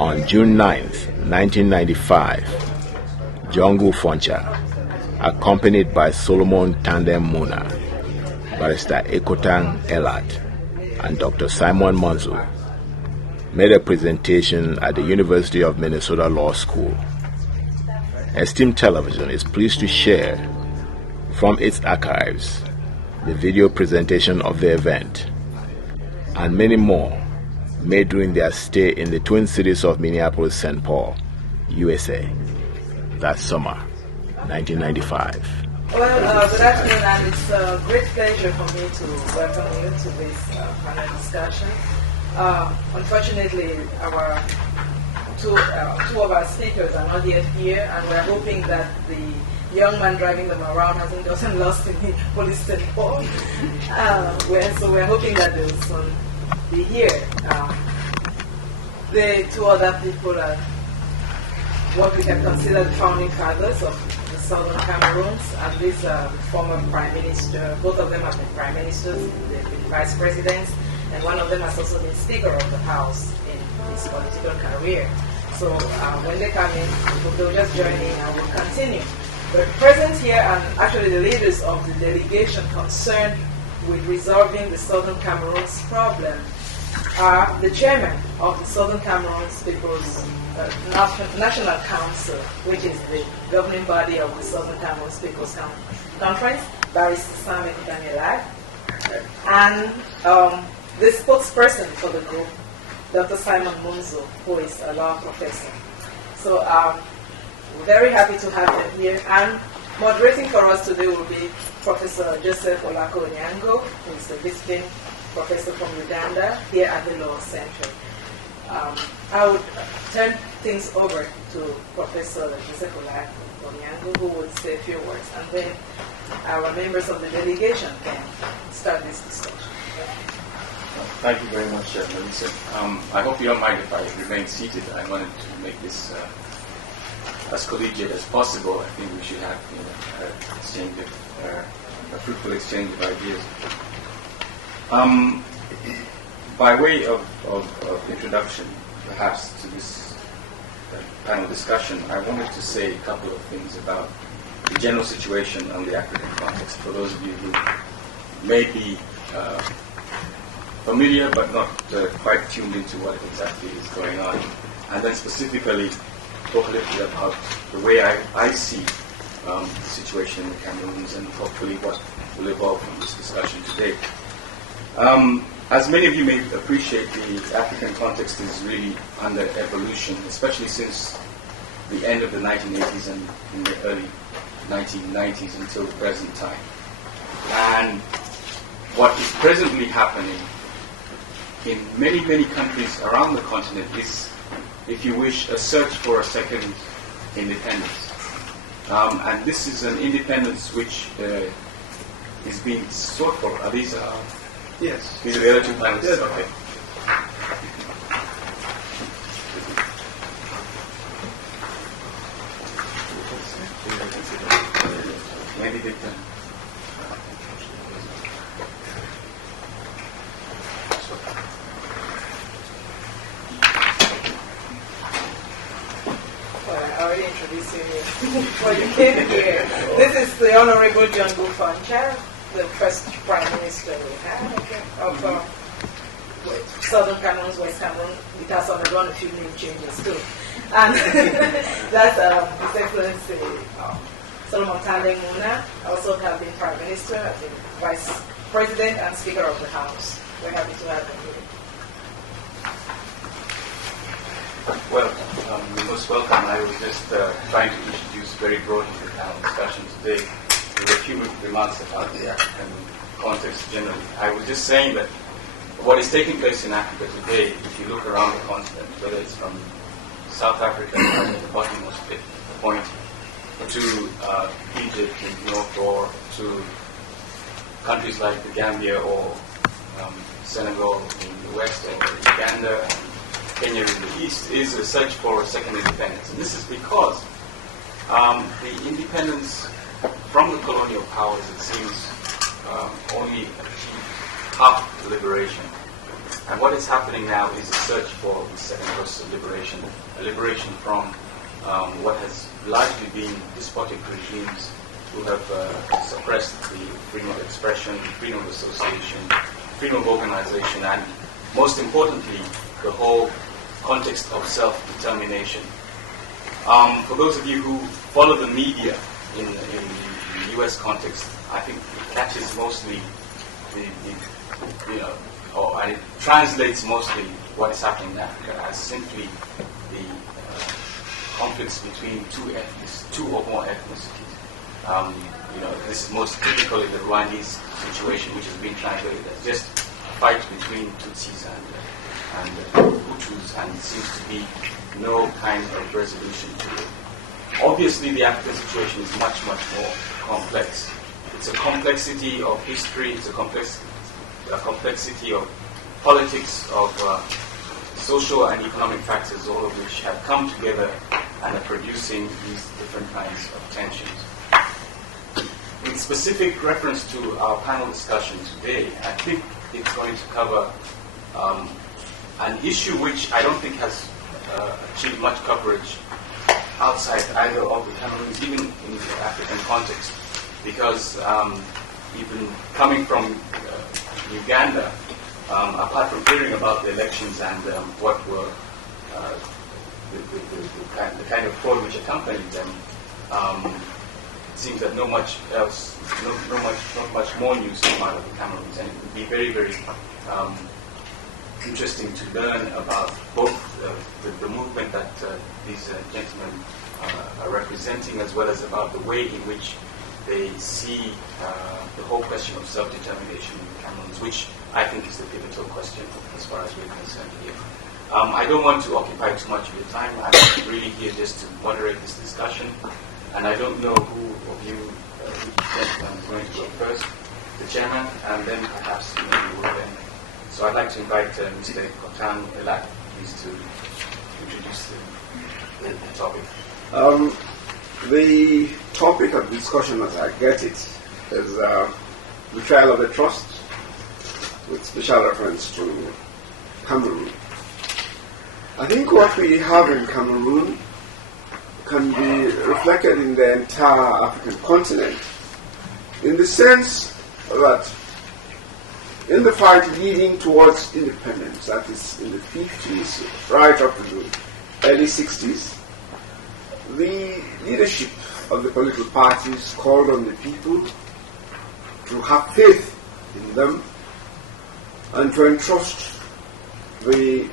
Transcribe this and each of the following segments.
On June 9th, 1995, Ngu Foncha, accompanied by Solomon Tandeng Muna, Barrister Ekotang Elad, and Dr. Simon Monzu, made a presentation at the University of Minnesota Law School. Esteemed Television is pleased to share from its archives the video presentation of the event and many more made during their stay in the twin cities of Minneapolis-St. Paul, USA, that summer, 1995. Well, good afternoon, and it's a great pleasure for me to welcome you to this panel discussion. Unfortunately, our two of our speakers are not yet here, and we're hoping that the young man driving them around hasn't gotten lost in the police report. So we're hoping that they will soon be here. The two other people are what we can consider the founding fathers of the Southern Cameroons, and these are former prime minister. Both of them have been prime ministers, they've been vice presidents, and one of them has also been Speaker of the House in his political career. So when they come in, they'll just join in and we'll continue. But present here, and actually the leaders of the delegation concerned with resolving the Southern Cameroons problem are the chairman of the Southern Cameroons People's National Council, which is the governing body of the Southern Cameroons People's Conference, Barrister Ekotang Elad, and the spokesperson for the group, Dr. Simon Munzu, who is a law professor. So we're very happy to have them here. And moderating for us today will be Professor Joseph Olako-Onyango, who is a visiting professor from Uganda here at the Law Center. I would turn things over to Professor Joseph Olako-Onyango, who would say a few words, and then our members of the delegation can start this discussion. Thank you very much, Melissa. I hope you don't mind if I remain seated. I wanted to make this as collegiate as possible. I think we should have a fruitful exchange of ideas. By way of introduction, perhaps, to this panel discussion, I wanted to say a couple of things about the general situation on the African context, for those of you who may be familiar but not quite tuned into what exactly is going on, and then specifically talk a little bit about the way I see the situation in the Cameroons and hopefully what will evolve from this discussion today. As many of you may appreciate, the African context is really under evolution, especially since the end of the 1980s and in the early 1990s until the present time. And what is presently happening in many, many countries around the continent is, if you wish, a search for a second independence. And this is an independence which is being sought for. Are these? Yes. These are the other two panelists? Yes. Okay. Maybe they can. I already introduced you before you came here. This is the Honorable Ngu Foncha, the first Prime Minister we had of Southern Cameroons, West Cameroon. It has undergone a few name changes too. And that's His Excellency Solomon Tandeng Muna, also have been Prime Minister, has been Vice President and Speaker of the House. We're happy to have them here. Well, you're most welcome. I was just trying to introduce very broadly the panel discussion today with a few remarks about the African context generally. I was just saying that what is taking place in Africa today, if you look around the continent, whether it's from South Africa at the bottommost point, to Egypt in the north, or to countries like the Gambia or Senegal in the west, or Uganda, Kenya in the east, is a search for a second independence. And this is because the independence from the colonial powers, it seems, only achieved half the liberation. And what is happening now is a search for the second process of liberation, a liberation from what has largely been despotic regimes who have suppressed the freedom of expression, freedom of association, freedom of organization, and most importantly, the whole context of self-determination. For those of you who follow the media in the U.S. context, I think it catches mostly and it translates mostly what is happening in Africa as simply the conflicts between two or more ethnicities. This is most typical in the Rwandese situation, which has been translated as just a fight between Tutsis and Hutus, and it seems to be no kind of resolution to it. Obviously, the African situation is much, much more complex. It's a complexity of history, it's a complexity of politics, of social and economic factors, all of which have come together and are producing these different kinds of tensions. In specific reference to our panel discussion today, I think it's going to cover an issue which I don't think has achieved much coverage outside either of the Cameroons, even in the African context, because even coming from Uganda, apart from hearing about the elections and what were the kind of fraud which accompanied them, it seems that not much more news came out of the Cameroons, and it would be very, very interesting to learn about both the movement that these gentlemen are representing, as well as about the way in which they see the whole question of self-determination in the Cameroons, which I think is the pivotal question as far as we're concerned here. I don't want to occupy too much of your time. I'm really here just to moderate this discussion, and I don't know who of you is going to go first, the chairman, and then perhaps maybe we'll then. So I'd like to invite Mr. Ekotang Elad, please, to introduce the topic. The topic of discussion, as I get it, is betrayal of the trust, with special reference to Cameroon. I think what we have in Cameroon can be reflected in the entire African continent, in the sense that in the fight leading towards independence, that is in the 50s, right up to the early 60s, the leadership of the political parties called on the people to have faith in them and to entrust the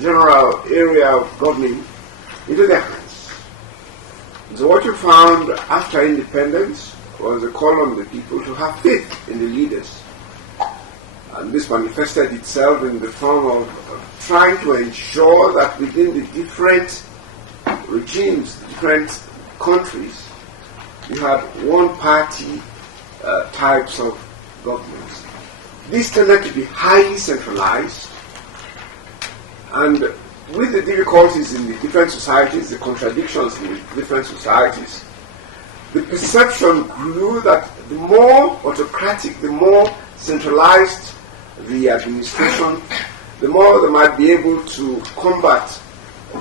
general area of governing into their hands. So what you found after independence was a call on the people to have faith in the leaders. And this manifested itself in the form of trying to ensure that within the different regimes, different countries, you had one-party types of governments. These tended to be highly centralized, and with the difficulties in the different societies, the contradictions in the different societies, the perception grew that the more autocratic, the more centralized the administration, the more they might be able to combat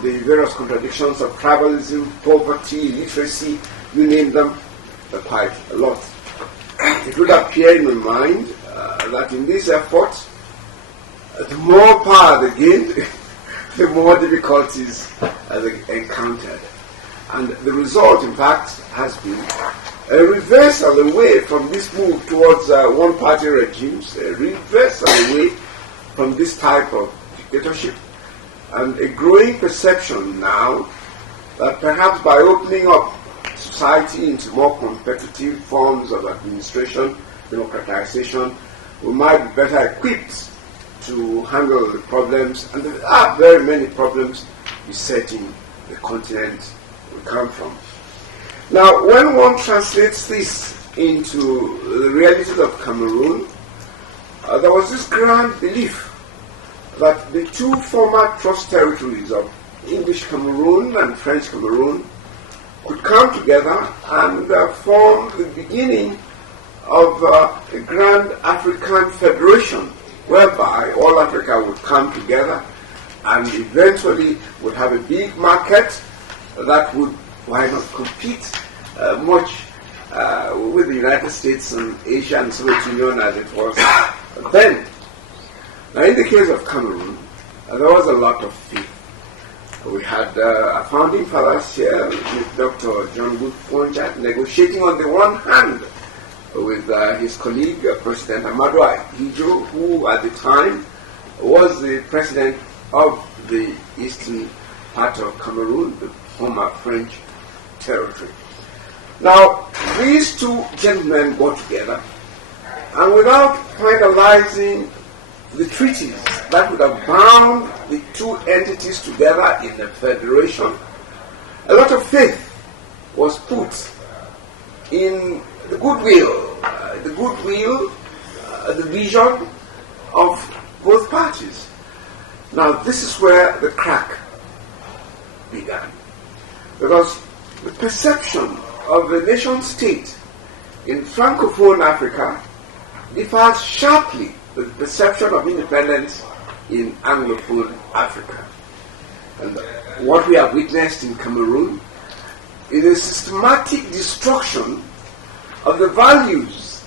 the various contradictions of tribalism, poverty, illiteracy, you name them, quite a lot. It would appear in my mind that in this effort, the more power they gained, the more difficulties they encountered. And the result, in fact, has been a reversal away from this move towards one-party regimes, a reversal away from this type of dictatorship, and a growing perception now that perhaps by opening up society into more competitive forms of administration, democratization, we might be better equipped to handle the problems, and there are very many problems besetting the continent we come from. Now, when one translates this into the realities of Cameroon, there was this grand belief that the two former trust territories of English Cameroon and French Cameroon could come together and form the beginning of a grand African federation whereby all Africa would come together and eventually would have a big market that would, why not, compete much with the United States and Asia and Soviet Union as it was then. Now, in the case of Cameroon, there was a lot of faith. We had a founding fathers here with Dr. Ngu Foncha negotiating on the one hand with his colleague, President Amadou Ahidjo, who at the time was the president of the eastern part of Cameroon, the former French territory. Now, these two gentlemen got together, and without finalizing the treaties that would have bound the two entities together in a federation, a lot of faith was put in the goodwill, the vision of both parties. Now, this is where the crack began, because the perception of the nation state in Francophone Africa differs sharply with the perception of independence in Anglophone Africa. And what we have witnessed in Cameroon is a systematic destruction of the values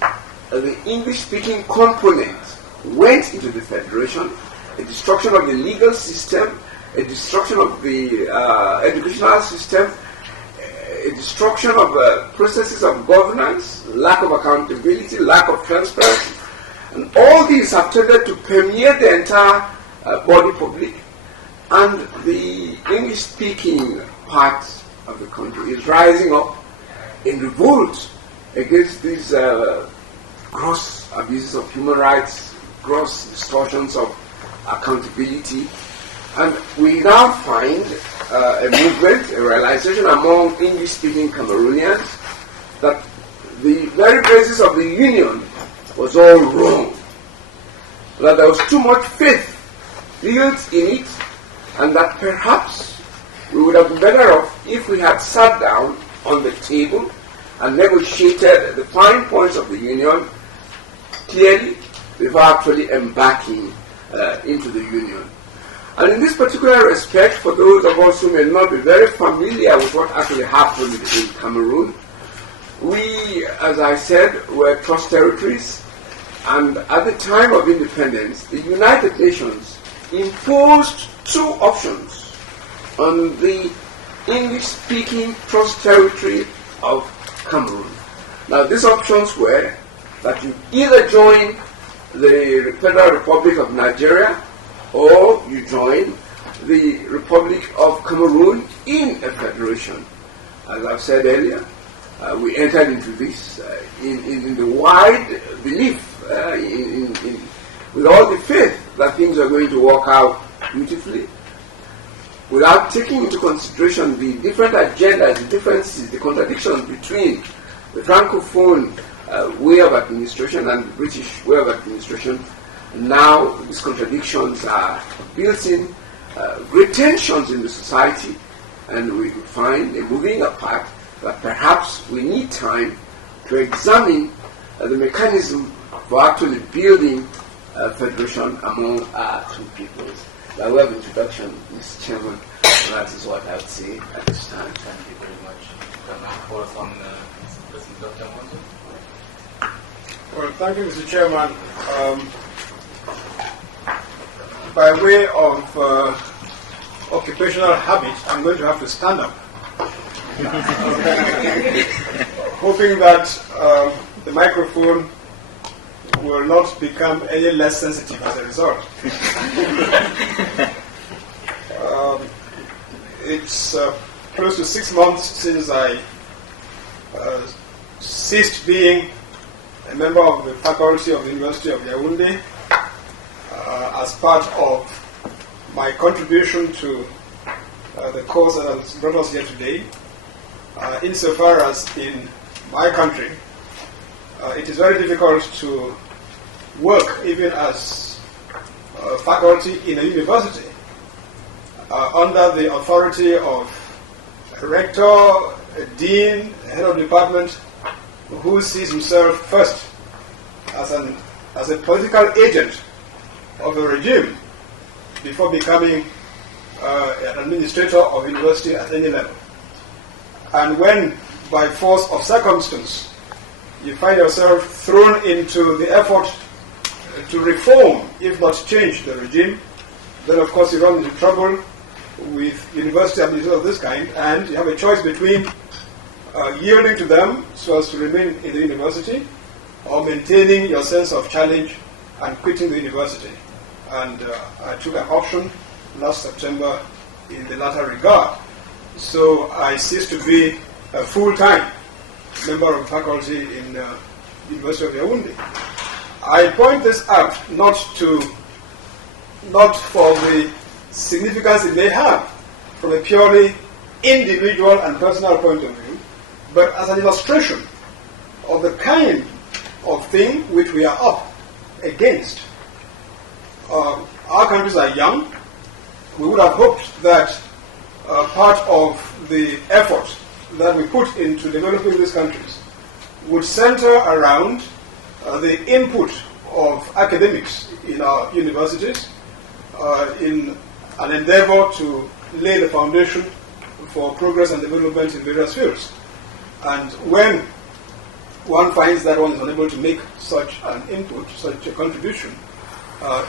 of the English-speaking component went into the federation, a destruction of the legal system, a destruction of the educational system, a destruction of processes of governance, lack of accountability, lack of transparency. And all these have tended to permeate the entire body politic, and the English-speaking part of the country is rising up in revolt against these gross abuses of human rights, gross distortions of accountability. And we now find a movement, a realization among English-speaking Cameroonians that the very basis of the union was all wrong, that there was too much faith built in it, and that perhaps we would have been better off if we had sat down on the table and negotiated the fine points of the union clearly before actually embarking into the union. And in this particular respect, for those of us who may not be very familiar with what actually happened in Cameroon, we, as I said, were trust territories, and at the time of independence, the United Nations imposed two options on the English-speaking trust territory of Cameroon. Now, these options were that you either join the Federal Republic of Nigeria or you join the Republic of Cameroon in a federation. As I've said earlier, we entered into this in the wide belief, with all the faith that things are going to work out beautifully, without taking into consideration the different agendas, the differences, the contradictions between the Francophone way of administration and the British way of administration. Now these contradictions are built-in great tensions in the society, and we find a moving apart that perhaps we need time to examine the mechanism for actually building a federation among our two peoples. By way of introduction, Mr. Chairman, that is what I would say at this time. Thank you very much. Can I call on Dr. Monzu? Well, thank you, Mr. Chairman. By way of occupational habit, I'm going to have to stand up. Hoping that the microphone will not become any less sensitive as a result. It's close to 6 months since I ceased being a member of the faculty of the University of Yaoundé as part of my contribution to the course that has brought us here today. Insofar as in my country, it is very difficult to work even as faculty in a university under the authority of a rector, a dean, a head of department who sees himself first as a political agent of a regime before becoming an administrator of university at any level. And when, by force of circumstance, you find yourself thrown into the effort to reform, if not change, the regime, then of course you run into trouble with university administrators of this kind, and you have a choice between yielding to them so as to remain in the university, or maintaining your sense of challenge and quitting the university. And I took an option last September in the latter regard. So I ceased to be a full-time member of faculty in the University of Yaoundé. I point this out not for the significance it may have from a purely individual and personal point of view, but as an illustration of the kind of thing which we are up against. Our countries are young. We would have hoped that part of the effort that we put into developing these countries would center around the input of academics in our universities in an endeavor to lay the foundation for progress and development in various fields. And when one finds that one is unable to make such an input, such a contribution,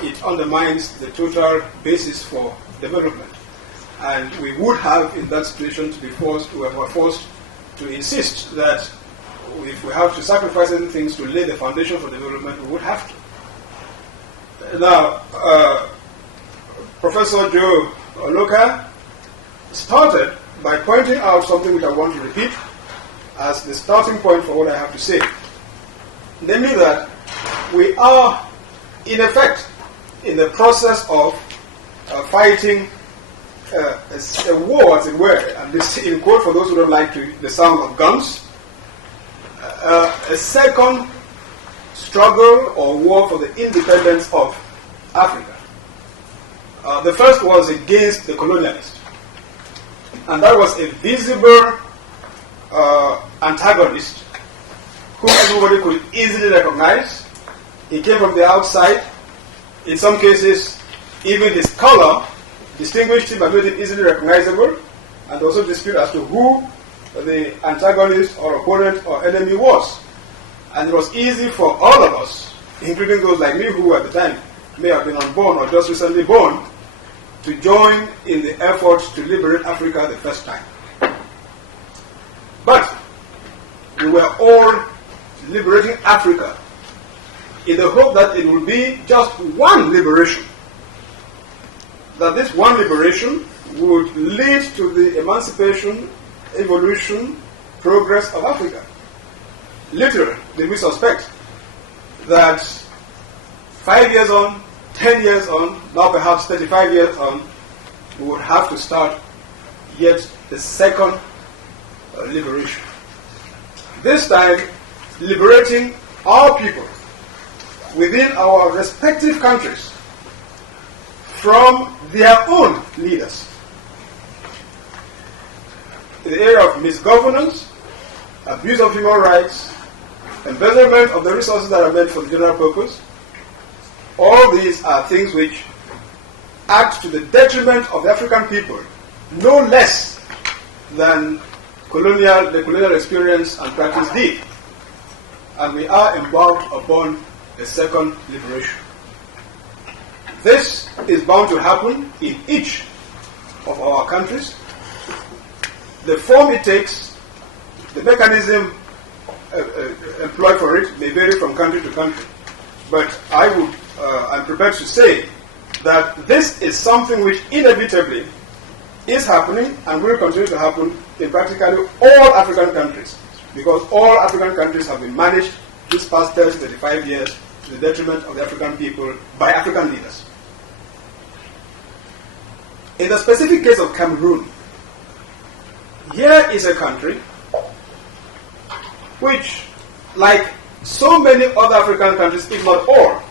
it undermines the total basis for development. And we would have, in that situation, we were forced to insist that if we have to sacrifice certain things to lay the foundation for development, we would have to. Now, Professor Joe Oloka started by pointing out something which I want to repeat as the starting point for what I have to say. Namely that we are, in effect, in the process of fighting a war, as it were, and this in quote for those who don't like the sound of guns, a second struggle or war for the independence of Africa. The first was against the colonialists, and that was a visible antagonist whom everybody could easily recognize. He came from the outside. In some cases, even his color distinguished him and made him easily recognizable, and also dispute as to who the antagonist or opponent or enemy was. And it was easy for all of us, including those like me who at the time may have been unborn or just recently born, to join in the effort to liberate Africa the first time. But we were all liberating Africa in the hope that it would be just one liberation. That this one liberation would lead to the emancipation, evolution, progress of Africa. Little did we suspect that 5 years on, 10 years on, now perhaps 35 years on, we would have to start yet the second liberation. This time, liberating our people within our respective countries from their own leaders. In the area of misgovernance, abuse of human rights, embezzlement of the resources that are meant for the general purpose, all these are things which act to the detriment of the African people, no less than the colonial experience and practice did. And we are embarked upon a second liberation. This is bound to happen in each of our countries. The form it takes, the mechanism employed for it may vary from country to country. But I'm prepared to say that this is something which inevitably is happening and will continue to happen in practically all African countries, because all African countries have been managed this past 30, 35 years to the detriment of the African people by African leaders. In the specific case of Cameroon, here is a country which, like so many other African countries, if not all,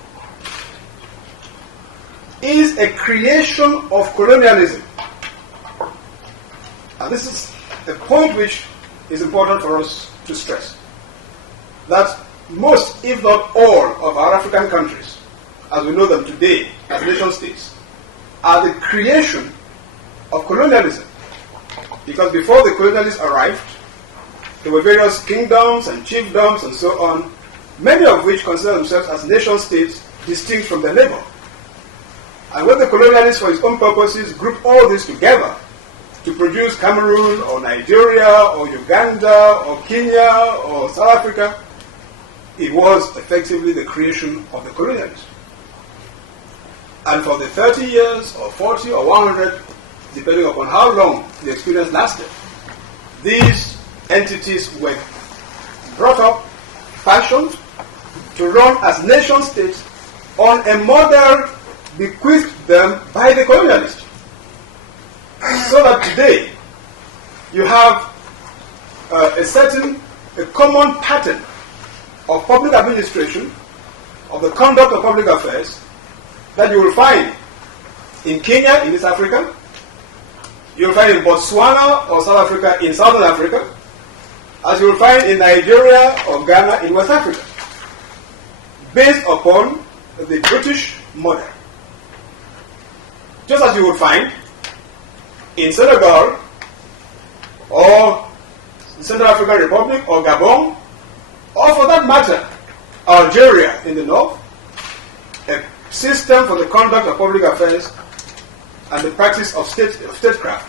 is a creation of colonialism. And this is a point which is important for us to stress. That most, if not all, of our African countries as we know them today, as nation states, are the creation of colonialism. Because before the colonialists arrived, there were various kingdoms and chiefdoms and so on, many of which consider themselves as nation states distinct from their neighbor. And when the colonialists, for his own purposes, grouped all this together to produce Cameroon or Nigeria or Uganda or Kenya or South Africa, it was effectively the creation of the colonialists. And for the 30 years or 40 or 100, depending upon how long the experience lasted, these entities were brought up, fashioned, to run as nation states on a model bequeathed them by the colonialists. So that today you have a common pattern of public administration, of the conduct of public affairs, that you will find in Kenya, in East Africa, you will find in Botswana or South Africa, in Southern Africa, as you will find in Nigeria or Ghana, in West Africa, based upon the British model. Just as you would find in Senegal or the Central African Republic or Gabon, or for that matter, Algeria in the north, a system for the conduct of public affairs and the practice of statecraft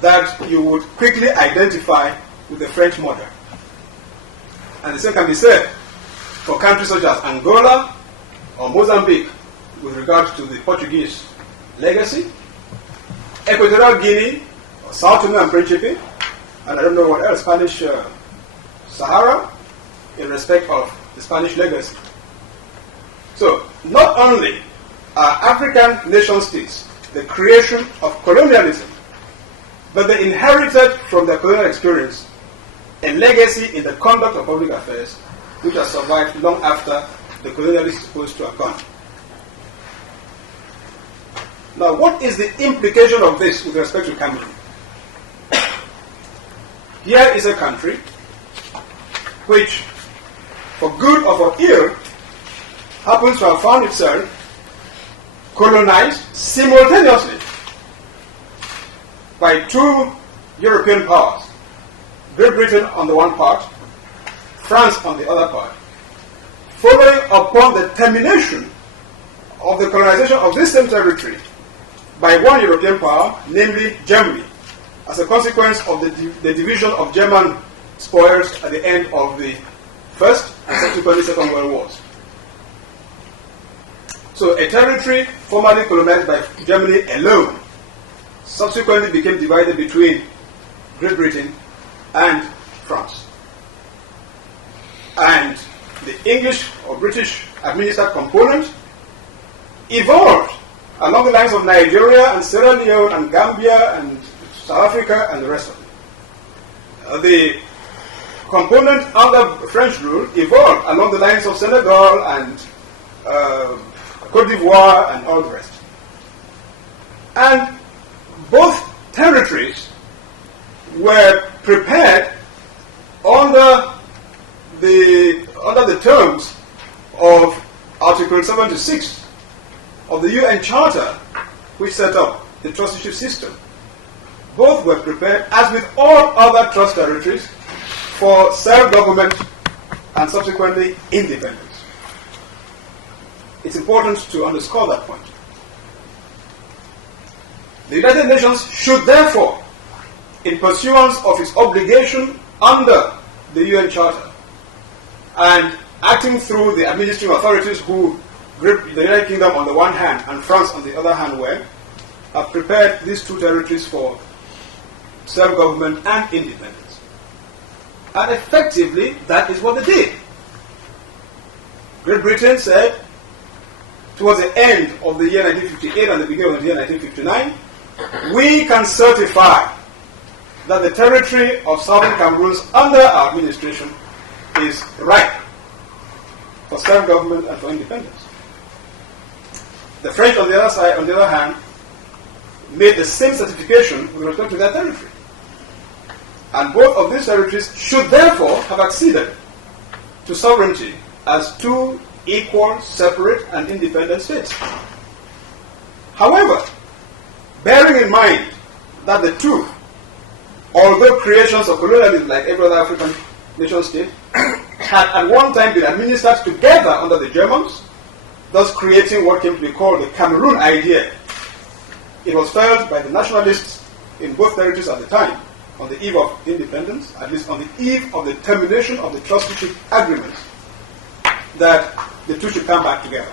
that you would quickly identify with the French model. And the same can be said for countries such as Angola or Mozambique with regard to the Portuguese legacy, Equatorial Guinea or Sao Tome and Principe, and I don't know what else, Spanish Sahara, in respect of the Spanish legacy. So, not only are African nation states the creation of colonialism, but they inherited from their colonial experience a legacy in the conduct of public affairs which has survived long after the colonialists are supposed to have gone. Now, what is the implication of this with respect to Cameroon? Here is a country which, for good or for ill, happens to have found itself colonized simultaneously by two European powers, Great Britain on the one part, France on the other part, following upon the termination of the colonization of this same territory by one European power, namely Germany, as a consequence of the division of German spoils at the end of the First and subsequently Second World Wars. So a territory formerly colonized by Germany alone subsequently became divided between Great Britain and France. And the English or British administered component evolved along the lines of Nigeria and Sierra Leone and Gambia and South Africa and the rest of it. The component under French rule evolved along the lines of Senegal and Cote d'Ivoire and all the rest. And both territories were prepared under the terms of Article 76 of the UN Charter, which set up the trusteeship system. Both were prepared, as with all other trust territories, for self-government and subsequently independence. It's important to underscore that point. The United Nations should therefore, in pursuance of its obligation under the UN Charter and acting through the administrative authorities who grip the United Kingdom on the one hand and France on the other hand have prepared these two territories for self-government and independence. And effectively, that is what they did. Great Britain said, towards the end of the year 1958 and the beginning of the year 1959, we can certify that the territory of Southern Cameroons under our administration is ripe for self-government and for independence. The French, on the other side, on the other hand, made the same certification with respect to their territory. And both of these territories should therefore have acceded to sovereignty as two equal, separate, and independent states. However, bearing in mind that the two, although creations of colonialism like every other African nation state, had at one time been administered together under the Germans, thus creating what came to be called the Cameroon idea. It was felt by the nationalists in both territories at the time, on the eve of independence, at least on the eve of the termination of the trusteeship agreements, that the two should come back together,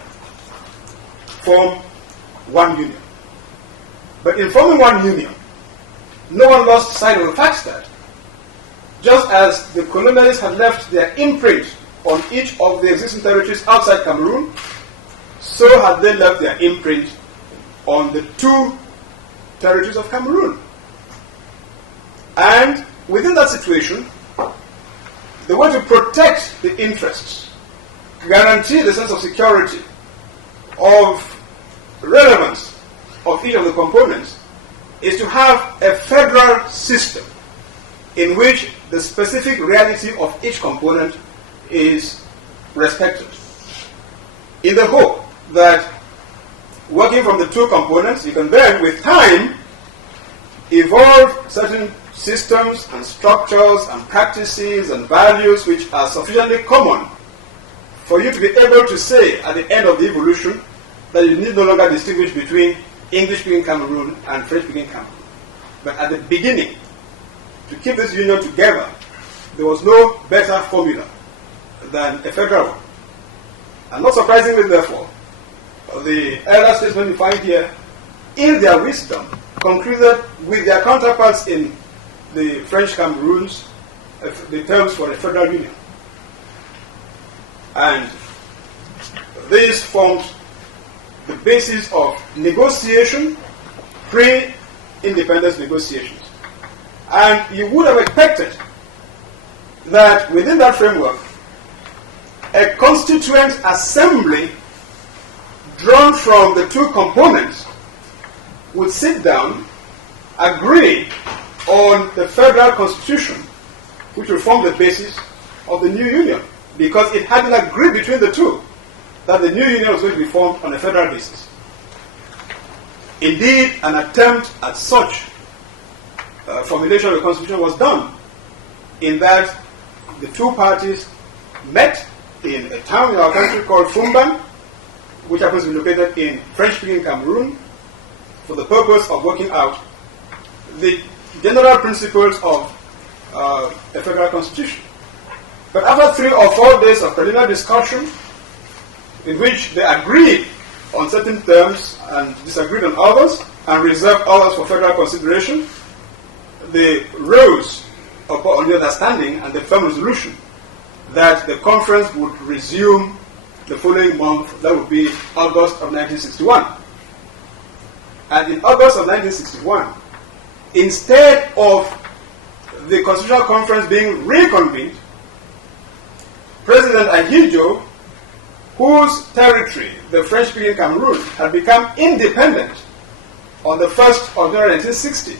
form one union. But in forming one union, no one lost sight of the fact that just as the colonialists had left their imprint on each of the existing territories outside Cameroon, so had they left their imprint on the two territories of Cameroon. And within that situation, the way to protect the interests, guarantee the sense of security, of relevance of each of the components, is to have a federal system in which the specific reality of each component is respected, in the hope that working from the two components, you can then, with time, evolve certain systems and structures and practices and values which are sufficiently common for you to be able to say at the end of the evolution that you need no longer distinguish between English-speaking Cameroon and French-speaking Cameroon. But at the beginning, to keep this union together, there was no better formula than a federal one. And not surprisingly, therefore, the elder statesmen you find here, in their wisdom, concluded with their counterparts in the French Cameroons the terms for a federal union. And this formed the basis of negotiation, pre-independence negotiations. And you would have expected that within that framework, a constituent assembly drawn from the two components would sit down, agree on the federal constitution, which will form the basis of the new union, because it had been agreed between the two that the new union was going to be formed on a federal basis. Indeed, an attempt at such formulation of the constitution was done, in that the two parties met in a town in our country called Fumban, which happens to be located in French-speaking Cameroon, for the purpose of working out the general principles of a federal constitution. But after 3 or 4 days of preliminary discussion, in which they agreed on certain terms and disagreed on others, and reserved others for federal consideration, they rose upon the understanding and the firm resolution that the conference would resume the following month, that would be August of 1961. And in August of 1961, instead of the Constitutional Conference being reconvened, President Ahidjo, whose territory, the French-speaking Cameroon, had become independent on the 1st of January 1960,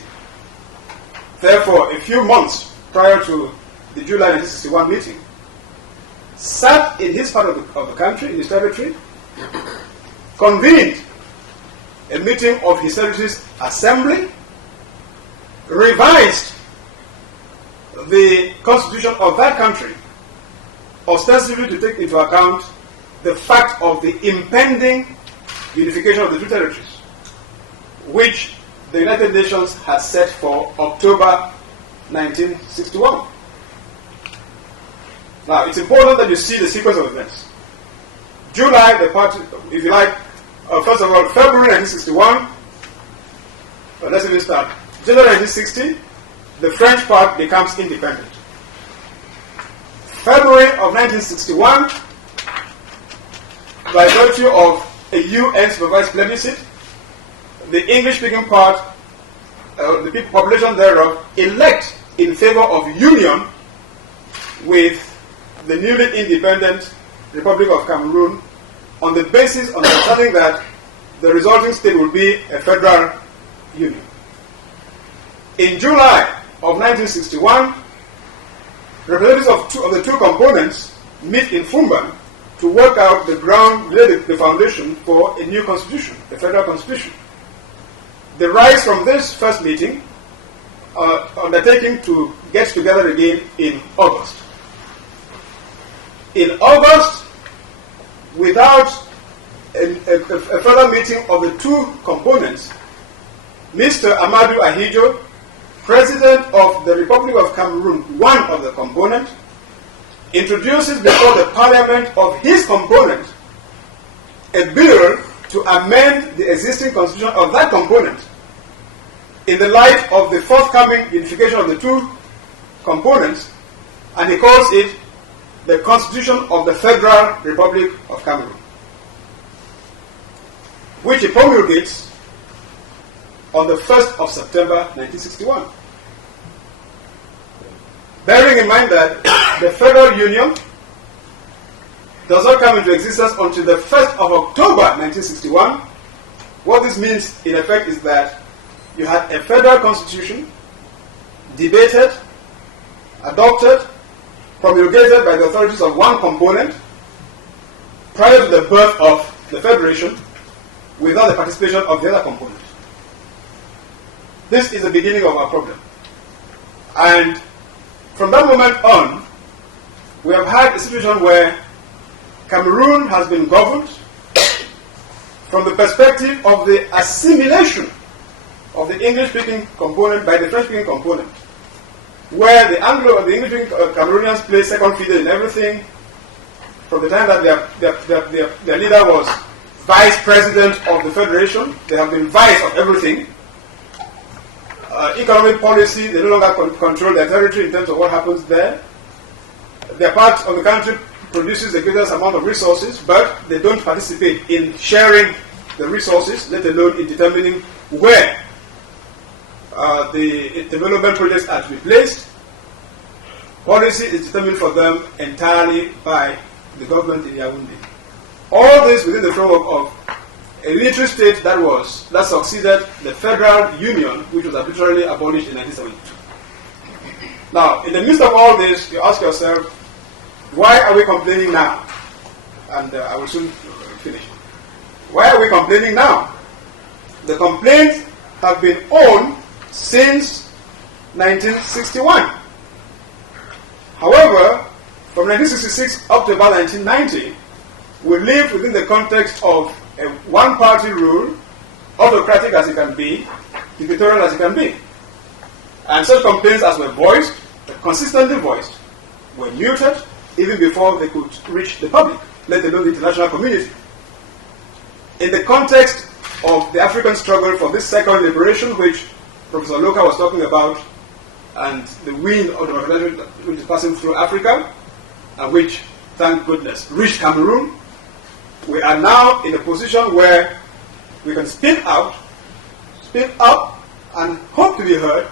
therefore a few months prior to the July 1961 meeting, sat in his part of the country, in his territory, convened a meeting of his territory's assembly, revised the constitution of that country, ostensibly to take into account the fact of the impending unification of the two territories, which the United Nations had set for October 1961. Now, it's important that you see the sequence of events. July, the party, if you like, first of all, February 1961, let's even start. January 1960, the French part becomes independent. February of 1961, by virtue of a UN-supervised plebiscite, the English-speaking part, the population thereof, elect in favor of union with the newly independent Republic of Cameroon on the basis of understanding that the resulting state will be a federal union. In July of 1961, representatives of the two components meet in Fumban to work out the ground, lay the foundation for a new constitution, a federal constitution. They rise from this first meeting, undertaking to get together again in August. In August, without a further meeting of the two components, Mr. Amadou Ahidjo, President of the Republic of Cameroon, one of the components, introduces before the parliament of his component a bill to amend the existing constitution of that component in the light of the forthcoming unification of the two components, and he calls it the Constitution of the Federal Republic of Cameroon, which he promulgates on the 1st of September 1961. Bearing in mind that the Federal Union does not come into existence until the 1st of October 1961, what this means in effect is that you had a federal constitution debated, adopted, promulgated by the authorities of one component prior to the birth of the federation without the participation of the other component. This is the beginning of our problem. And from that moment on, we have had a situation where Cameroon has been governed from the perspective of the assimilation of the English-speaking component by the French-speaking component, where the Anglo and the English-speaking Cameroonians play second fiddle in everything, from the time that their leader was vice president of the federation. They have been vice of everything. Economic policy, they no longer control their territory in terms of what happens there. Their part of the country produces the greatest amount of resources, but they don't participate in sharing the resources, let alone in determining where the development projects are to be placed. Policy is determined for them entirely by the government in Yaoundé. All this within the framework of a unitary state that succeeded the Federal Union, which was arbitrarily abolished in 1972. Now, in the midst of all this, you ask yourself, why are we complaining now? And I will soon finish. Why are we complaining now? The complaints have been on since 1961. However, from 1966 up to about 1990, we lived within the context of a one-party rule, autocratic as it can be, dictatorial as it can be. And such complaints as were voiced, consistently voiced, were muted even before they could reach the public, let alone the international community. In the context of the African struggle for this second liberation, which Professor Loka was talking about, and the wind of the revolution which is passing through Africa, and which, thank goodness, reached Cameroon, we are now in a position where we can speak out, speak up, and hope to be heard,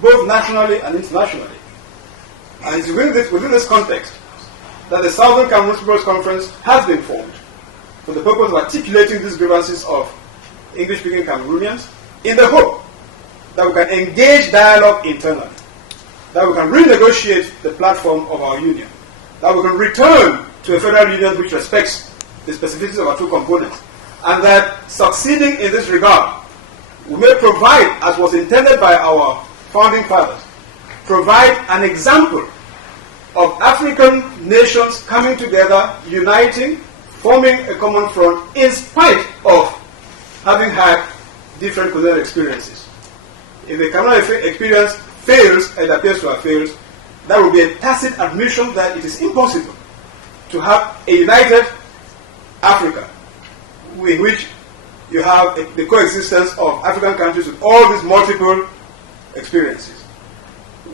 both nationally and internationally. And it's within this context that the Southern Cameroons People's Conference has been formed for the purpose of articulating these grievances of English-speaking Cameroonians in the hope that we can engage dialogue internally, that we can renegotiate the platform of our union, that we can return to a federal union which respects the specificities of our two components, and that succeeding in this regard, we may provide, as was intended by our founding fathers, provide an example of African nations coming together, uniting, forming a common front, in spite of having had different colonial experiences. If the colonial experience fails, and appears to have failed, that will be a tacit admission that it is impossible to have a united Africa in which you have the coexistence of African countries with all these multiple experiences.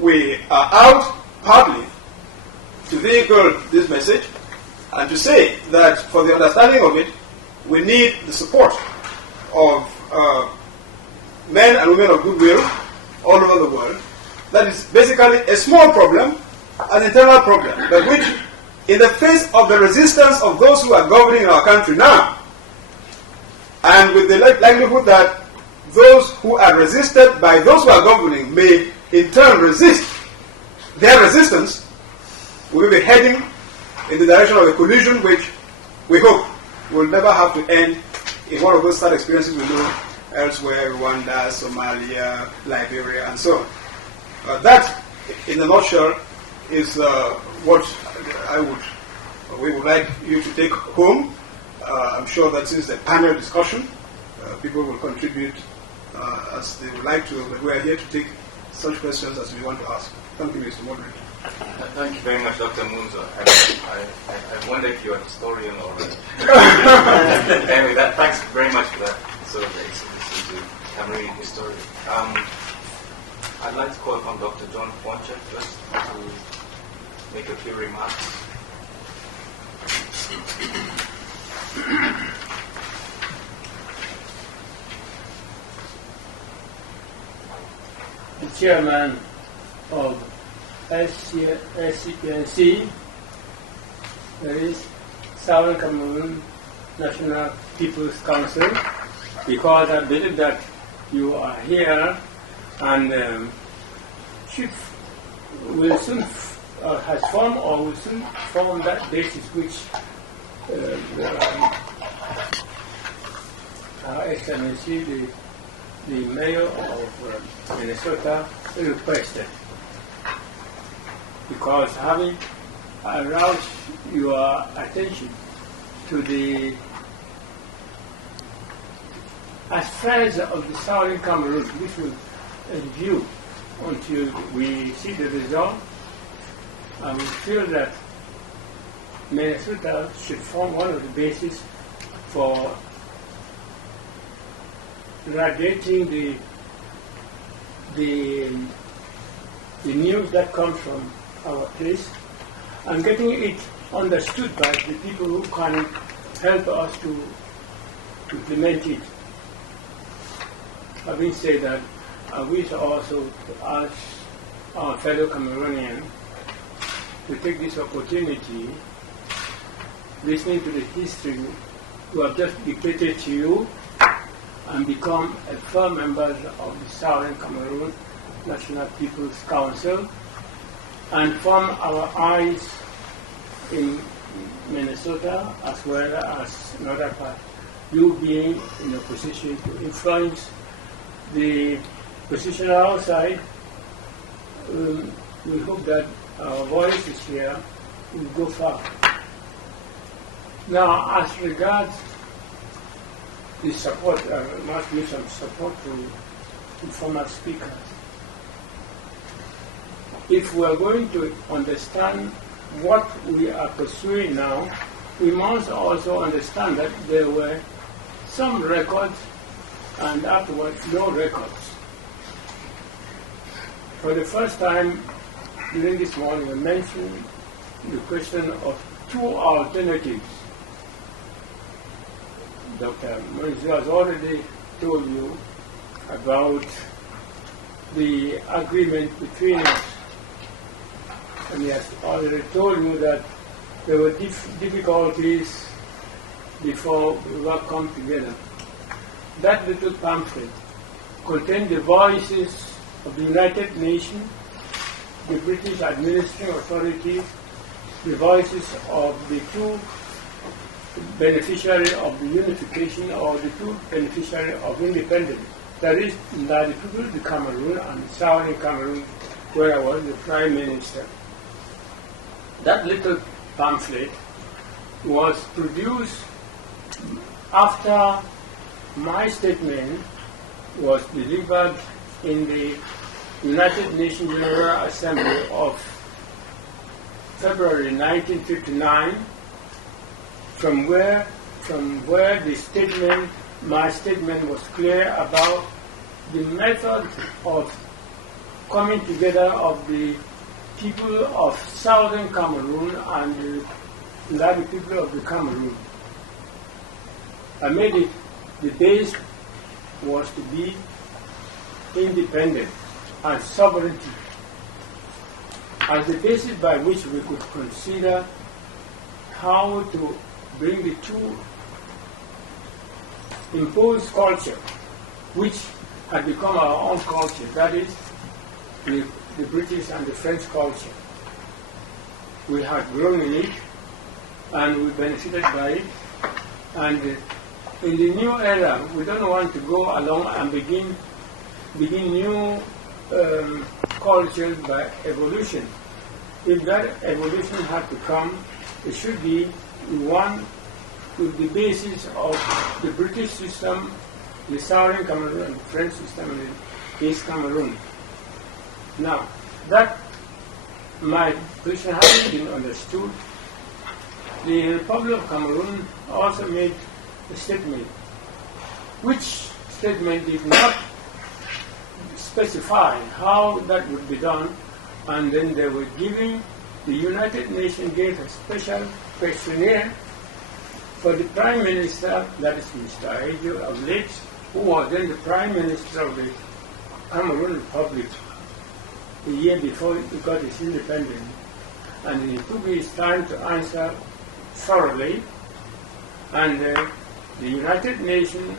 We are out partly to vehicle this message and to say that for the understanding of it, we need the support of men and women of goodwill all over the world. That is basically a small problem, an internal problem, but which, in the face of the resistance of those who are governing our country now, and with the likelihood that those who are resisted by those who are governing may in turn resist their resistance, we will be heading in the direction of a collision which we hope will never have to end in one of those sad experiences we know elsewhere, Rwanda, Somalia, Liberia, and so on. That, in a nutshell, is what we would like you to take home. I'm sure that since the panel discussion, people will contribute as they would like to, but we are here to take such questions as we want to ask. Thank you, Mr. Moderator. Thank you very much, Dr. Munzu. I wonder if you're a historian or anyway, thanks very much for that sort of exhibition to Cameroon history. I'd like to call upon Dr. Ngu Foncha first to make a few remarks. The chairman of SCPNC, that is Southern Cameroon National People's Council, because I believe that you are here and will soon has formed or will soon form that basis which Her Excellency the Mayor of Minnesota requested, because having aroused your attention to the, as friends of the Southern Cameroons, which will review until we see the result, I will feel that Minnesota should form one of the bases for radiating the news that comes from our place and getting it understood by the people who can help us to implement it. Having said that, I wish also to ask our fellow Cameroonians to take this opportunity, listening to the history we have just dictated to you, and become a firm member of the Southern Cameroon National People's Council, and form our eyes in Minnesota as well as in other parts. You being in a position to influence the position outside, we hope that our voices here will go far. Now, as regards the support, I must give some support to former speakers. If we are going to understand what we are pursuing now, we must also understand that there were some records and afterwards no records. For the first time during this morning, I mentioned the question of two alternatives. Dr. Munzu has already told you about the agreement between us. And he has already told you that there were difficulties before we were come together. That little pamphlet contained the voices of the United Nations, the British administrative authorities, the voices of the two beneficiaries of the unification or the two beneficiaries of independence. That is, the people of the Cameroon and the Southern Cameroon, where I was the Prime Minister. That little pamphlet was produced after my statement was delivered in the United Nations General Assembly of February 1959, from where the statement, my statement was clear about the method of coming together of the people of Southern Cameroon and the people of the Cameroon. I made it, the base was to be independent and sovereignty as the basis by which we could consider how to bring the two imposed culture, which had become our own culture, that is, the British and the French culture. We had grown in it, and we benefited by it. And in the new era, we don't want to go along and begin new cultures by evolution. If that evolution had to come, it should be one with the basis of the British system, the Southern Cameroon, and the French system in East Cameroon. Now, that my position having been understood, the Republic of Cameroon also made a statement, which statement did not specify how that would be done, and then they were giving, the United Nations gave a special questionnaire for the Prime Minister, that is Mr. Aidjo of late, who was then the Prime Minister of the Cameroon Republic the year before it got its independence. And he took his time to answer thoroughly, and the United Nations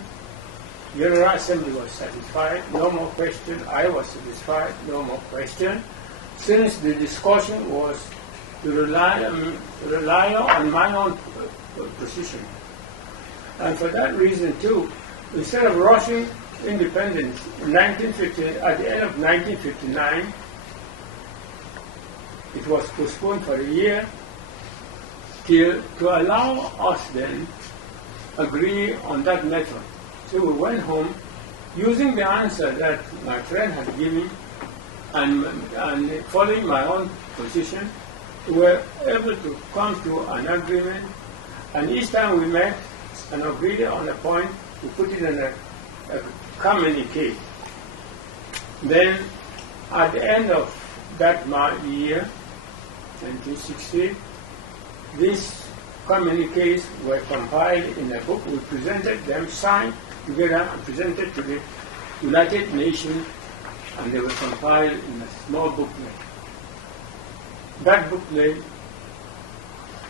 General Assembly was satisfied, no more question. I was satisfied, no more question, since the discussion was to rely on my own position. And for that reason too, instead of rushing independence in 1950, at the end of 1959, it was postponed for a year to allow us then agree on that method. So we went home using the answer that my friend had given, and following my own position, we were able to come to an agreement, and each time we met and agreed on a point, we put it in a communique. Then at the end of that year, 1960, these communiques were compiled in a book. We presented them, signed together, and presented to the United Nations, and they were compiled in a small booklet. That booklet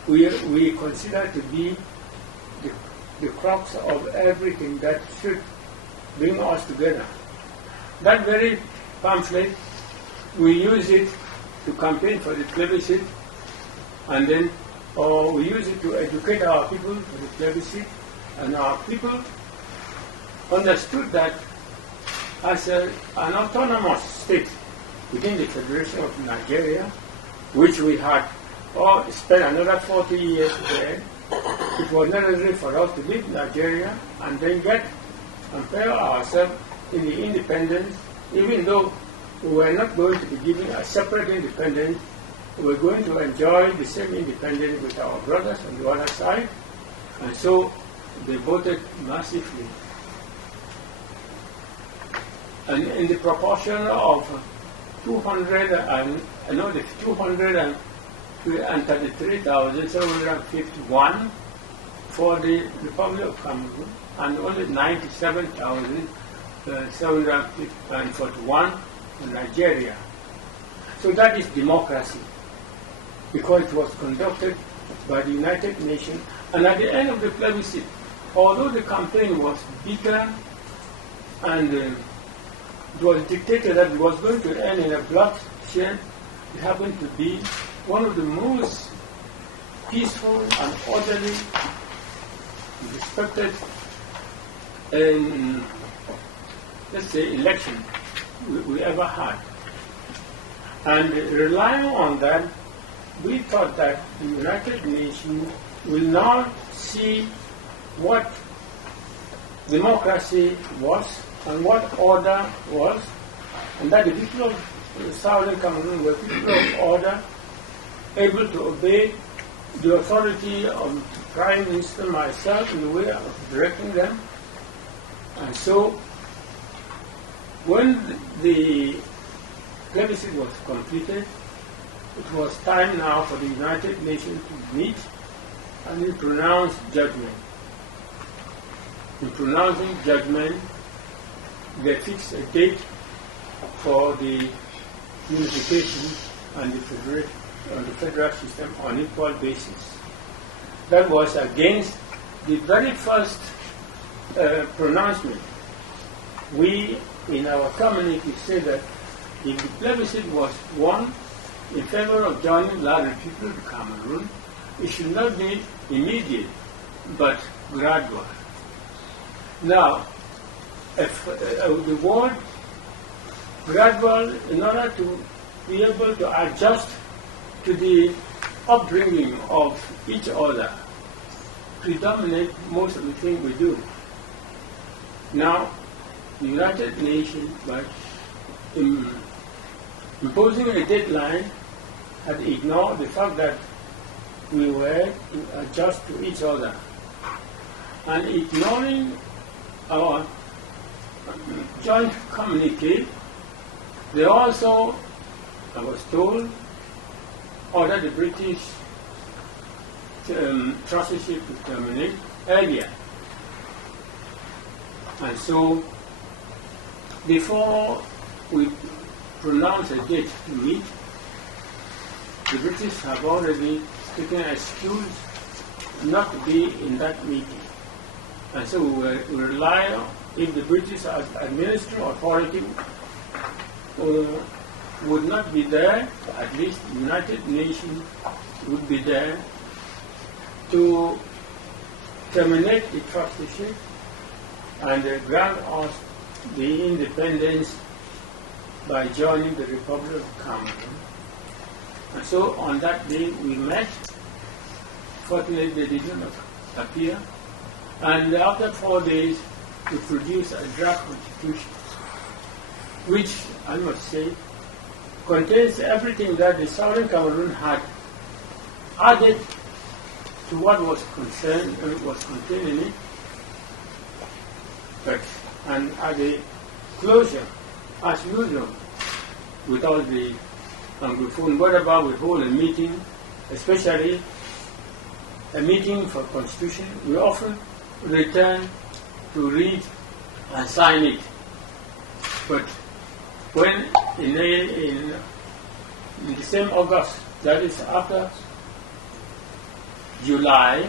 we consider to be the crux of everything that should bring us together. That very pamphlet, we use it to campaign for the plebiscite, and then we use it to educate our people for the plebiscite, and our people understood that as an autonomous state within the Federation of Nigeria, which we had spent another 40 years there, it was necessary for us to leave Nigeria and then compare ourselves in the independence, even though we were not going to be given a separate independence. We were going to enjoy the same independence with our brothers on the other side, and so they voted massively. And in the proportion of 233,751 for the Republic of Cameroon, and only 97,741 for Nigeria. So that is democracy, because it was conducted by the United Nations. And at the end of the plebiscite, although the campaign was bitter and it was dictated that it was going to end in a bloodshed, it happened to be one of the most peaceful and orderly, respected, let's say, election we ever had. And relying on that, we thought that the United Nations will now see what democracy was and what order was, and that the people of Southern Cameroon were people of order, able to obey the authority of the Prime Minister, myself, in the way of directing them. And so, when the plebiscite was completed, it was time now for the United Nations to meet and to pronounce judgment. In pronouncing judgment, they fixed a date for the unification and the federal system on equal basis. That was against the very first pronouncement. We, in our community, said that if the plebiscite was won in favor of joining the Republic of Cameroon, it should not be immediate, but gradual. Now, if, the word gradual, in order to be able to adjust to the upbringing of each other, predominate most of the things we do. Now, the United Nations, by imposing a deadline, had ignored the fact that we were to adjust to each other. And ignoring our joint communique, they also, I was told, ordered the British trusteeship to terminate earlier. And so, before we pronounce a date to meet, the British have already taken an excuse not to be in that meeting. And so we rely on, if the British as administrative authority would not be there, at least the United Nations would be there to terminate the trusteeship and grant us the independence by joining the Republic of Cameroon. And so on that day we met. Fortunately they did not appear. And after 4 days we produced a draft constitution, which I must say contains everything that the Southern Cameroon had added to what was contained in it. But, and at the closure, as usual, with all the Anglophone, wherever we hold a meeting, especially a meeting for constitution, we often return to read and sign it. But when in the same August, that is after July,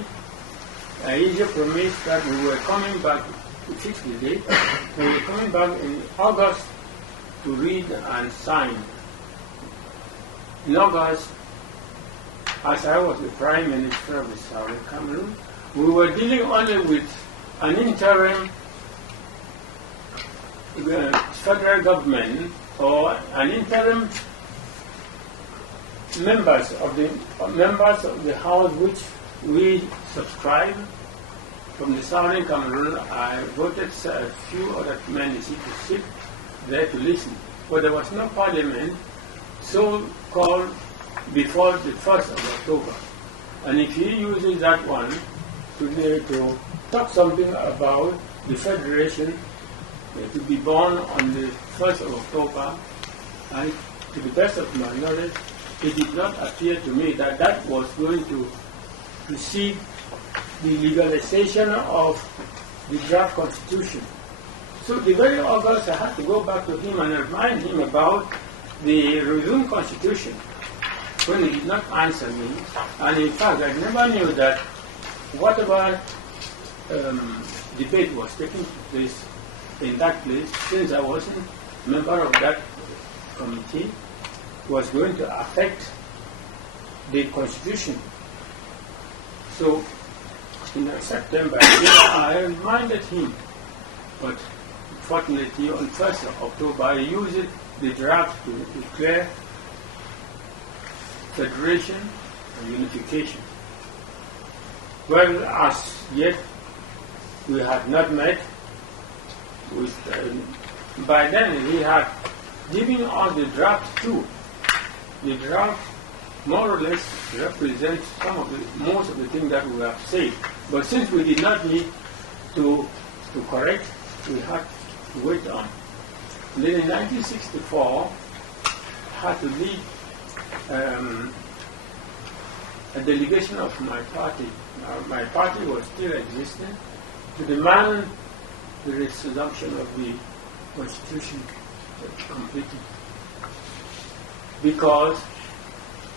Asia promised that we were coming back to fix the date. We were coming back in August to read and sign. In August, as I was the Prime Minister of the Southern Cameroon, we were dealing only with an interim federal government or an interim members of the House which we subscribe from the Southern Cameroon. I voted a few other men to sit there to listen, but there was no parliament so called before the 1st of October. And if he uses that one to talk something about the federation to be born on the 1st of October, and to the best of my knowledge, it did not appear to me that that was going to precede the legalization of the draft constitution. So the very August I had to go back to him and remind him about the resumed constitution when he did not answer me. And in fact, I never knew that whatever debate was taking place in that place, since I wasn't a member of that committee, was going to affect the constitution. So in September, I reminded him, but fortunately on 1st of October I used the draft to declare federation and unification. Well, as yet we had not met. By then he had given us the draft too. The draft more or less represents most of the things that we have said. But since we did not need to correct, we had to wait on. And then in 1964, I had to lead a delegation of my party. My party was still existing, to demand the resumption of the constitution completely, because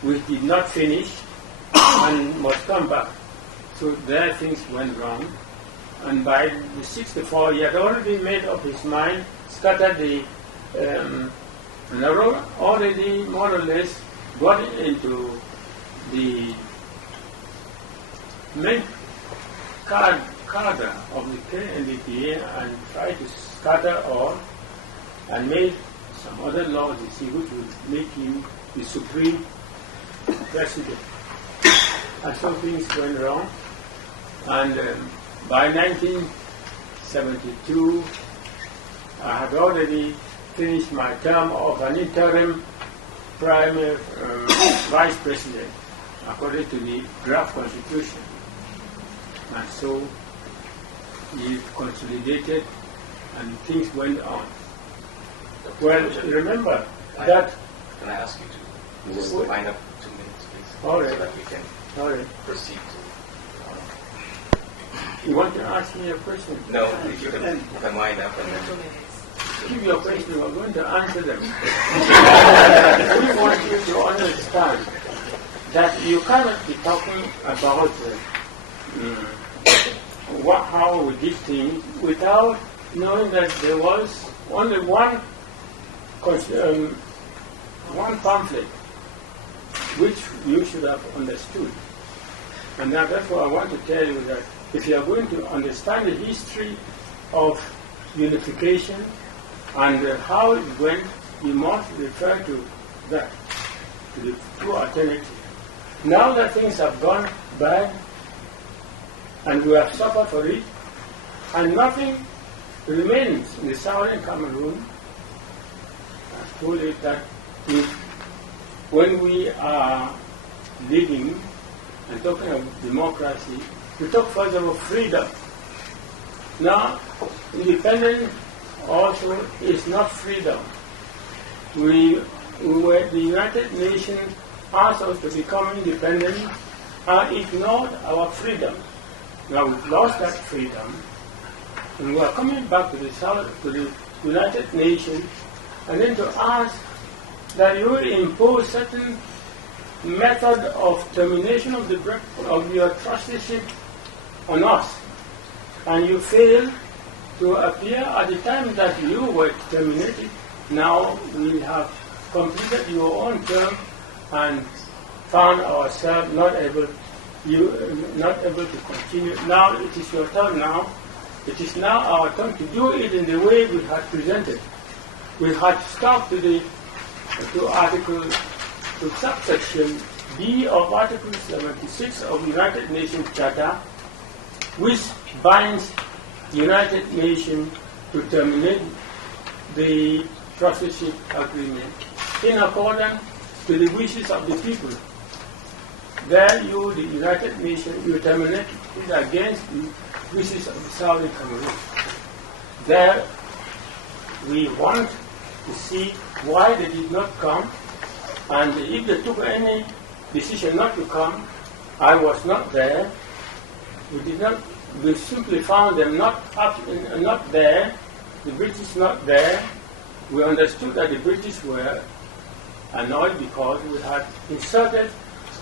we did not finish and must come back. So there things went wrong, and by the 64 he had already made up his mind, scattered the already more or less got into the main cadre of the KNDPA and tried to scatter all and made some other laws, you see, which would make him the supreme president. And so things went wrong. And by 1972, I had already finished my term of an interim vice president, according to the draft constitution. And so it consolidated and things went on. Well, remember that... Can I ask you to just wind up 2 minutes, please? All right. So that we can proceed to... You want to ask me a question? No, if you can wind up and then... 2 minutes. Give your question, we're going to answer them. We want you to understand that you cannot be talking about how we did things without knowing that there was only one pamphlet which you should have understood. And now that's what I want to tell you, that if you are going to understand the history of unification and how it went, you must refer to that, to the two alternatives. Now that things have gone bad and we have suffered for it, and nothing remains in the Southern Cameroon, I've told you that when we are living and talking of democracy, we talk first of freedom. Now, independence also is not freedom. The United Nations asked us to become independent and ignored our freedom. Now we've lost that freedom, and we are coming back to the United Nations, and then to ask that you impose certain method of termination of your trusteeship on us, and you fail to appear at the time that you were terminated. Now we have completed your own term and found ourselves not able to continue. Now it is your turn now. It is now our turn to do it in the way we had presented. We had stuck to subsection B of Article 76 of the United Nations Charter, which binds the United Nations to terminate the trusteeship agreement in accordance to the wishes of the people. There you, the United Nations, you terminate it against the wishes of the Southern Cameroon. There we want to see why they did not come, and if they took any decision not to come, I was not there. We simply found them not there, the British not there. We understood that the British were annoyed because we had inserted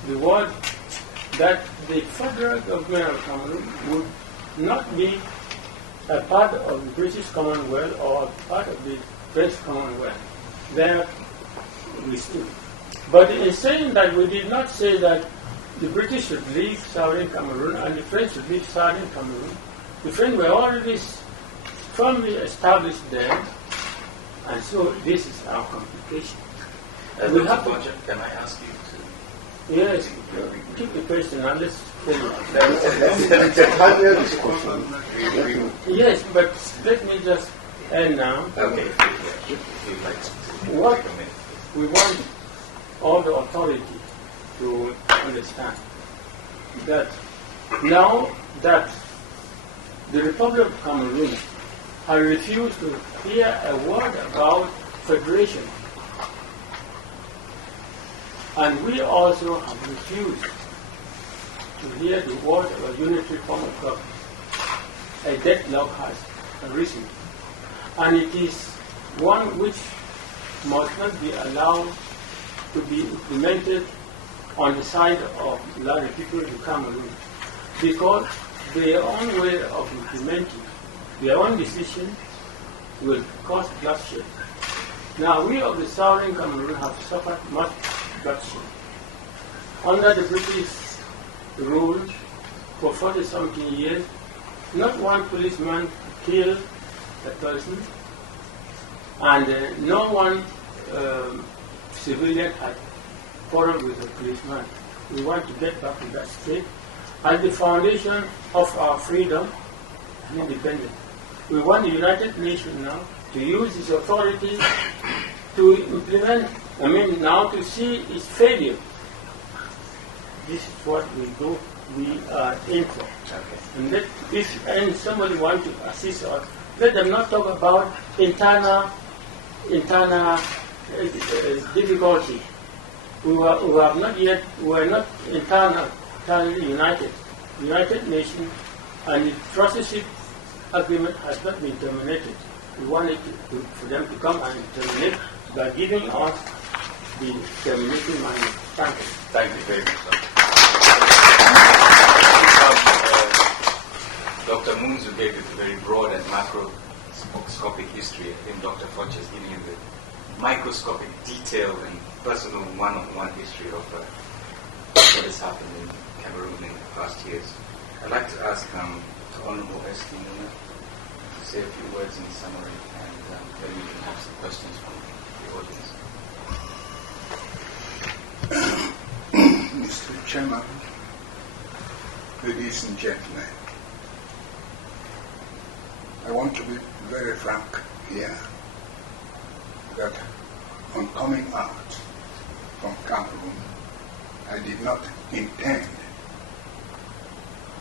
the word that the federal government of Cameroon would not be a part of the British Commonwealth or part of the French Commonwealth. There we stood. But in saying that, we did not say that the British should leave Southern Cameroon and the French should leave Southern Cameroon. The French were already firmly established there, and so this is our complication. We have to, can I ask you to... Yes, keep the question and let's finish. Yes, but let me just end now. Okay. What we want all the authority to understand, that now that the Republic of Cameroon has refused to hear a word about federation, and we also have refused to hear the word of a unitary form of government, a deadlock has arisen, and it is one which must not be allowed to be implemented on the side of the people of Cameroon, because their own way of implementing their own decision will cause bloodshed. Now we of the Southern Cameroon have suffered much bloodshed. Under the British rule, for 40-something years, not one policeman killed a person, and no one civilian had quarreled with the policeman. We want to get back to that state as the foundation of our freedom and independence. We want the United Nations now to use its authority to implement, now to see its failure. This is what we do. We are in for. Okay. And if somebody wants to assist us, let them not talk about internal difficulty. We are not internally united. United Nations and the trusteeship agreement has not been terminated. We wanted for them to come and terminate by giving us the terminating money. Thank you. Thank you very much, sir. Dr. Munzu gave you the very broad and macroscopic history. I think Dr. Foncha is giving you the microscopic, detailed, and personal one-on-one history of what has happened in Cameroon in the past years. I'd like to ask the Honorable S.T. Muna to say a few words in summary, and then we can have some questions from the audience. Mr. Chairman, ladies and gentlemen, I want to be very frank here that on coming out from Cameroon, I did not intend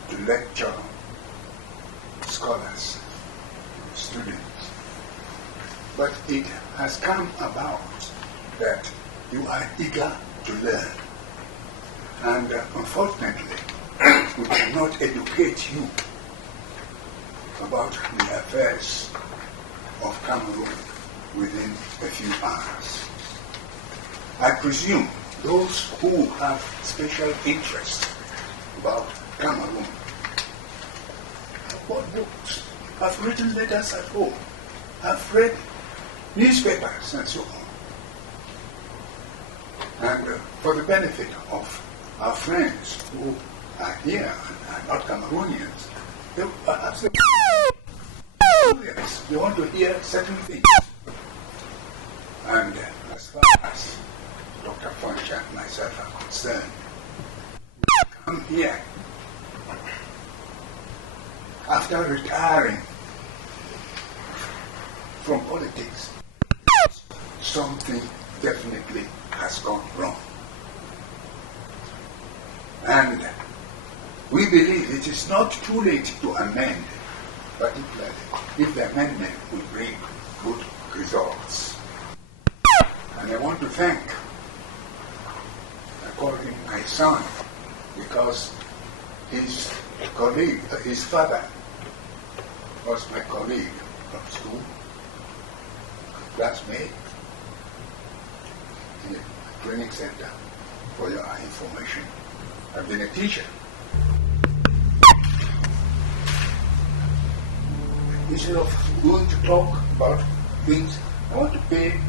to lecture scholars, students, but it has come about that you are eager to learn. And unfortunately, we cannot educate you about the affairs of Cameroon within a few hours. I presume those who have special interest about Cameroon have bought books, have written letters at home, have read newspapers and so on. And for the benefit of our friends who are here and are not Cameroonians, they perhaps they want to hear certain things. And as far as Dr. Foncha and myself are concerned, we come here after retiring from politics. Something definitely has gone wrong. And we believe it is not too late to amend, particularly if the amendment will bring good results. And I want to thank, I call him my son, because his colleague, his father, was my colleague from school, classmate, in the training center. For your information, I've been a teacher. Instead of going to talk about things, I want to pay